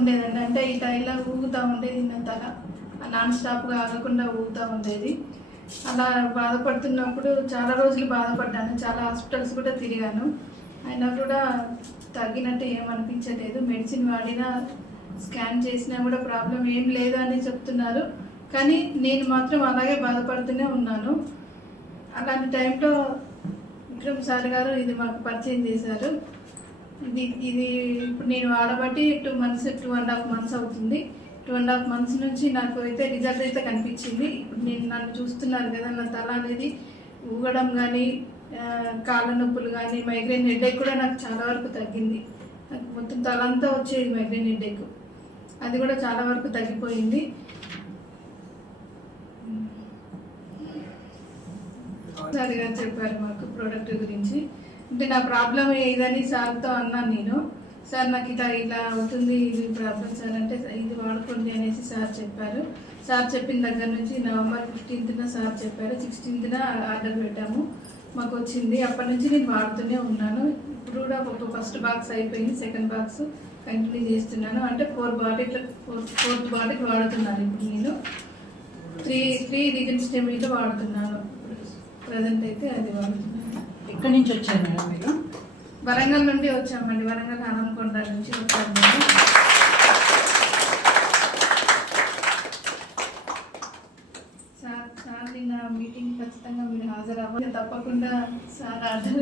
ఉండేదండి. అంటే ఈ టైంలో ఊగుతూ ఉండేది నా తల, నాన్ స్టాప్గా ఆగకుండా ఊగుతూ ఉండేది. అలా బాధపడుతున్నప్పుడు చాలా రోజులు బాధపడ్డాను, చాలా హాస్పిటల్స్ కూడా తిరిగాను. అయినా కూడా తగ్గినట్టు ఏమనిపించలేదు. మెడిసిన్ వాడినా, స్కాన్ చేసినా కూడా ప్రాబ్లం ఏం లేదు అని చెప్తున్నారు. కానీ నేను మాత్రం అలాగే బాధపడుతూనే ఉన్నాను. అలాంటి టైంలో విక్రమ్ సార్ గారు ఇది మాకు పరిచయం చేశారు. ఇది ఇప్పుడు నేను వాడబట్టి 2.5 months అవుతుంది. 2.5 months నుంచి నాకు అయితే రిజల్ట్ అయితే కనిపించింది. ఇప్పుడు నన్ను చూస్తున్నారు కదా, నా తల అనేది ఊగడం కానీ, కాళ్ళ నొప్పులు కానీ, మైగ్రేన్ హెడేక్ కూడా నాకు చాలా వరకు తగ్గింది. నాకు మొత్తం తలంతా వచ్చేది మైగ్రేన్ హెడేక్, అది కూడా చాలా వరకు తగ్గిపోయింది. సార్ గారు చెప్పారు మాకు ప్రోడక్ట్ గురించి. అంటే నా ప్రాబ్లం ఏదని సార్తో అన్నాను నేను. సార్ నాకు ఇలా అవుతుంది, ఇది ప్రాబ్లం సార్ అంటే ఇది వాడుకోండి అనేసి సార్ చెప్పారు. సార్ చెప్పిన దగ్గర నుంచి November 15th సార్ చెప్పారు, 16th ఆర్డర్ పెట్టాము, మాకు వచ్చింది. అప్పటి నుంచి నేను వాడుతూనే ఉన్నాను. ఇప్పుడు కూడా ఫస్ట్ బాక్స్ అయిపోయింది, సెకండ్ బాక్స్ కంటిన్యూ చేస్తున్నాను. అంటే 4th బాటిల్ వాడుతున్నాను. ఇప్పుడు నేను 3 రీజన్స్టెమిల్ వాడుతున్నాను. ప్రజెంట్ అయితే అది వాడుతున్నాను. ఎక్కడి నుంచి వచ్చారు మేడం మీరు? వరంగల్ నుండి వచ్చామండి. వరంగల్ హనంకొండ నుంచి వచ్చాము మేము. సార్ నిన్న మీటింగ్ ఖచ్చితంగా మీరు హాజరవ్వాలి. తప్పకుండా సార్ ఆర్డర్